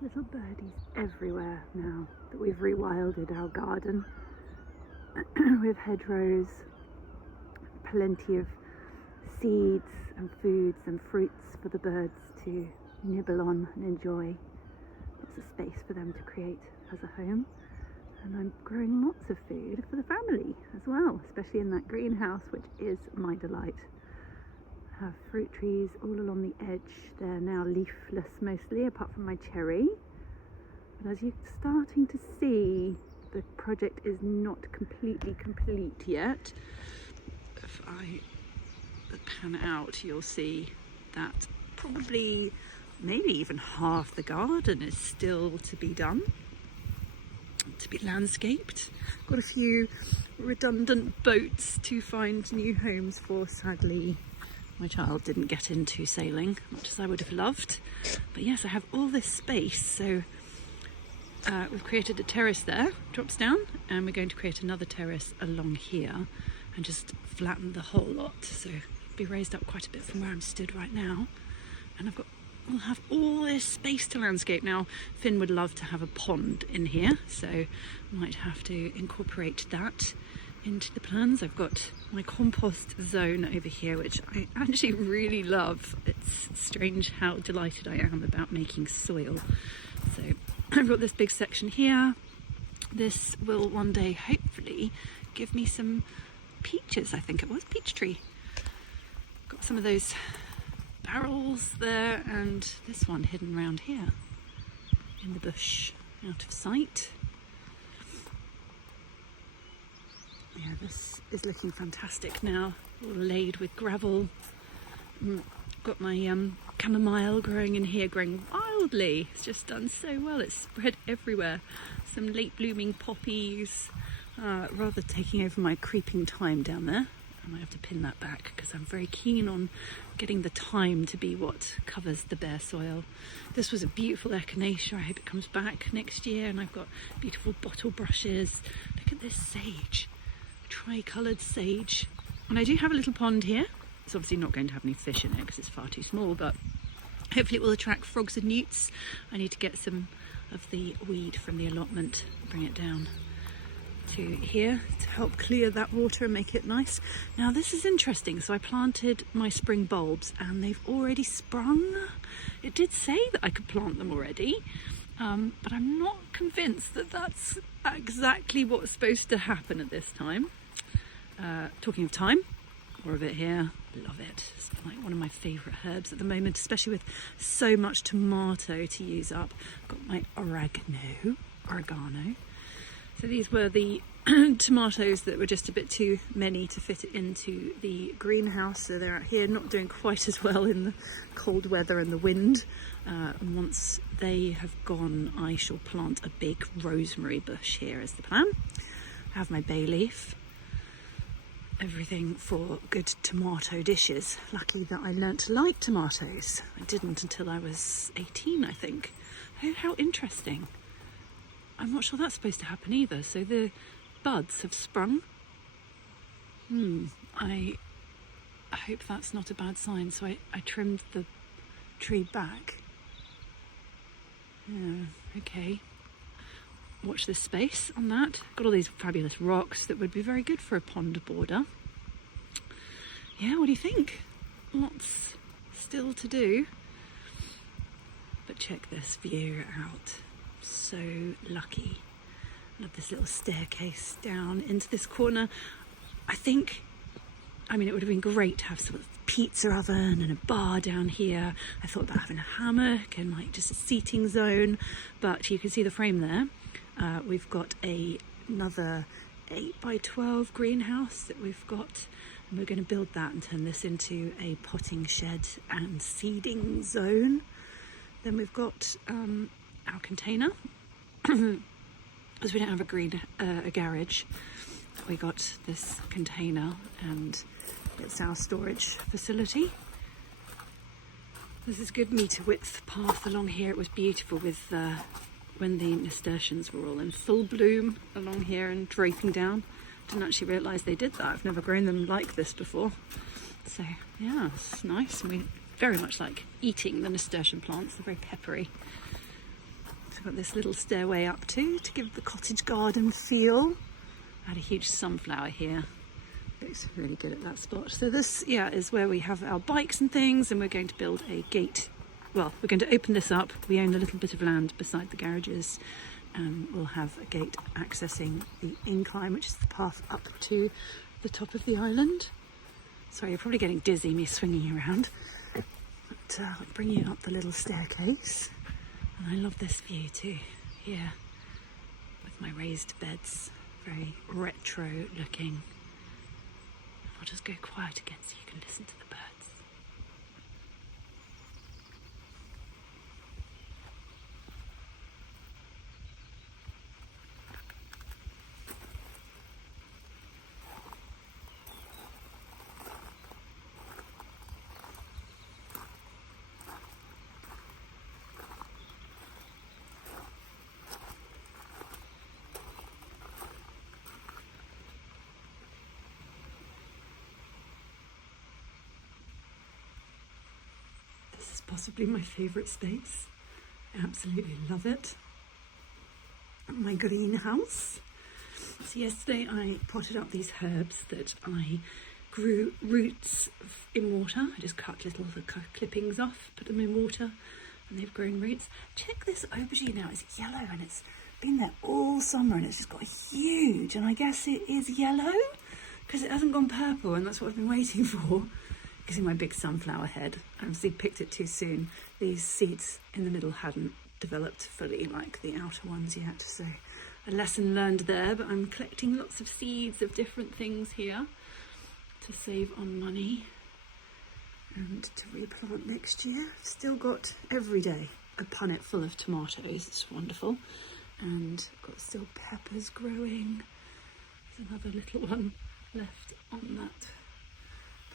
There's little birdies everywhere now that we've rewilded our garden with hedgerows, plenty of seeds and foods and fruits for the birds to nibble on and enjoy. Lots of space for them to create as a home. And I'm growing lots of food for the family as well, especially in that greenhouse, which is my delight. I have fruit trees all along the edge. They're now leafless mostly, apart from my cherry. But as you're starting to see, the project is not completely complete yet. If I pan out, you'll see that probably maybe even half the garden is still to be done, to be landscaped. Got a few redundant boats to find new homes for. Sadly, my child didn't get into sailing, much as I would have loved. But yes, I have all this space, so we've created a terrace there, drops down, and we're going to create another terrace along here and just flatten the whole lot, so it'll be raised up quite a bit from where I'm stood right now. And we'll have all this space to landscape. Now, Finn would love to have a pond in here, so I might have to incorporate that into the plans. I've got my compost zone over here, which I actually really love. It's strange how delighted I am about making soil. So I've got this big section here. This will one day hopefully give me some peaches. I think it was peach tree. Got some of those barrels there, and this one hidden around here in the bush, out of sight. Yeah, this is looking fantastic now, all laid with gravel. Got my chamomile growing in here, growing wildly. It's just done so well, it's spread everywhere. Some late blooming poppies, rather taking over my creeping thyme down there. I might have to pin that back because I'm very keen on getting the thyme to be what covers the bare soil. This was a beautiful echinacea. I hope it comes back next year. And I've got beautiful bottle brushes. Look at this sage, tri-coloured sage. And I do have a little pond here. It's obviously not going to have any fish in it because it's far too small, but hopefully it will attract frogs and newts. I need to get some of the weed from the allotment, bring it down to here to help clear that water and make it nice. Now this is interesting. So I planted my spring bulbs and they've already sprung. It did say that I could plant them already, but I'm not convinced that that's exactly what's supposed to happen at this time. Talking of thyme, more of it here. Love it. It's like one of my favourite herbs at the moment, especially with so much tomato to use up. Got my oregano. So these were the tomatoes that were just a bit too many to fit into the greenhouse. So they're out here not doing quite as well in the cold weather and the wind. And once they have gone, I shall plant a big rosemary bush here as the plan. I have my bay leaf. Everything for good tomato dishes. Lucky that I learnt to like tomatoes. I didn't until I was 18, I think. Oh, how interesting. I'm not sure that's supposed to happen either. So the buds have sprung. I hope that's not a bad sign. So I trimmed the tree back. Yeah, okay. Watch this space on that. Got all these fabulous rocks that would be very good for a pond border. Yeah, what do you think? Lots still to do. But check this view out. So lucky. Love this little staircase down into this corner. I mean, it would have been great to have sort of pizza oven and a bar down here. I thought about having a hammock and like just a seating zone, but you can see the frame there. We've got another 8x12 greenhouse that we've got, and we're going to build that and turn this into a potting shed and seeding zone. Then we've got our container, because we don't have a garage. We got this container and it's our storage facility. There's this good metre width path along here. It was beautiful with when the nasturtiums were all in full bloom along here and draping down. Didn't actually realise they did that. I've never grown them like this before. So yeah, it's nice. And we very much like eating the nasturtium plants. They're very peppery. So I've got this little stairway up to give the cottage garden feel. I had a huge sunflower here. Looks really good at that spot. So this, yeah, is where we have our bikes and things, and we're going to build a gate. Well, we're going to open this up. We own a little bit of land beside the garages, and we'll have a gate accessing the incline, which is the path up to the top of the island. Sorry, you're probably getting dizzy, me swinging around. But I'll bring you up the little staircase. And I love this view too, here, with my raised beds, very retro looking. I'll just go quiet again so you can listen to the birds. This is possibly my favourite space. I absolutely love it. My greenhouse. So yesterday I potted up these herbs that I grew roots in water. I just cut little clippings off, put them in water, and they've grown roots. Check this aubergine now, it's yellow and it's been there all summer and it's just got huge, and I guess it is yellow because it hasn't gone purple, and that's what I've been waiting for. You can see my big sunflower head. I obviously picked it too soon. These seeds in the middle hadn't developed fully like the outer ones yet, so a lesson learned there, but I'm collecting lots of seeds of different things here to save on money and to replant next year. I've still got every day a punnet full of tomatoes, it's wonderful, and I've got still peppers growing. There's another little one left on that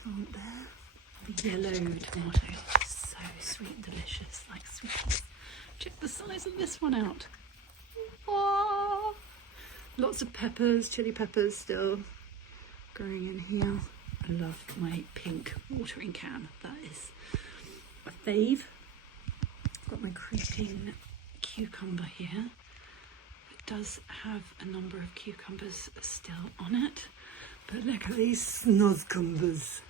plant there. The yellow tomato is so sweet and delicious, like sweetness. Check the size of this one out. Oh, lots of peppers, chili peppers still growing in here. I love my pink watering can. That is a fave. I've got my creeping cucumber here. It does have a number of cucumbers still on it, but look at these snozcumbers.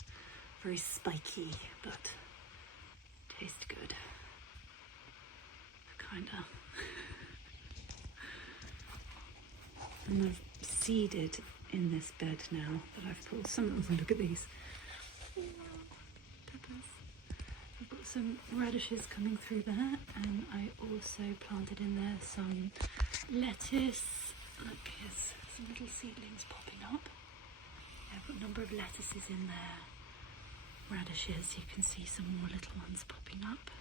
Very spiky, but taste good. Kinda. And I've seeded in this bed now that I've pulled some of them. Look at these. Peppers. I've got some radishes coming through there, and I also planted in there some lettuce. Look, here's some little seedlings popping up. I've got a number of lettuces in there. Radishes, you can see some more little ones popping up.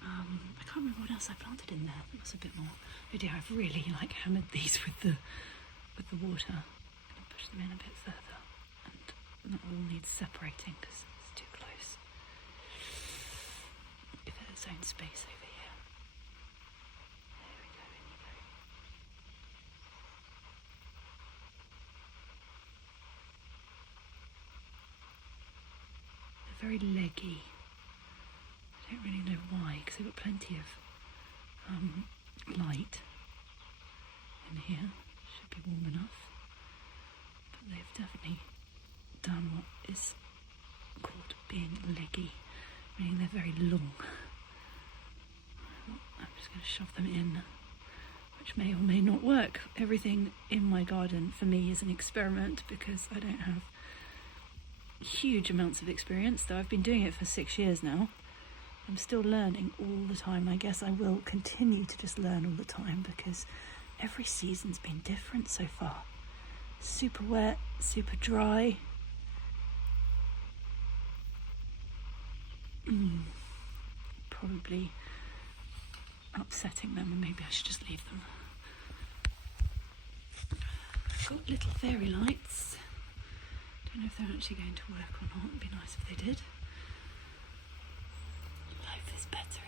I can't remember what else I planted in there. There was a bit more. Oh dear, I've really hammered these with the water. I'm going to push them in a bit further, and that all needs separating because it's too close. Give it its own space over here. There we go, in you go. They're very leggy. I don't really know why, because they've got plenty of light in here. Should be warm enough. But they've definitely done what is called being leggy, meaning they're very long. I'm just going to shove them in, which may or may not work. Everything in my garden for me is an experiment because I don't have huge amounts of experience, though I've been doing it for 6 years now. I'm still learning all the time. I guess I will continue to just learn all the time because every season's been different so far. Super wet, super dry. Probably upsetting them, and maybe I should just leave them. I've got little fairy lights. Don't know if they're actually going to work or not. It'd be nice if they did. Life is better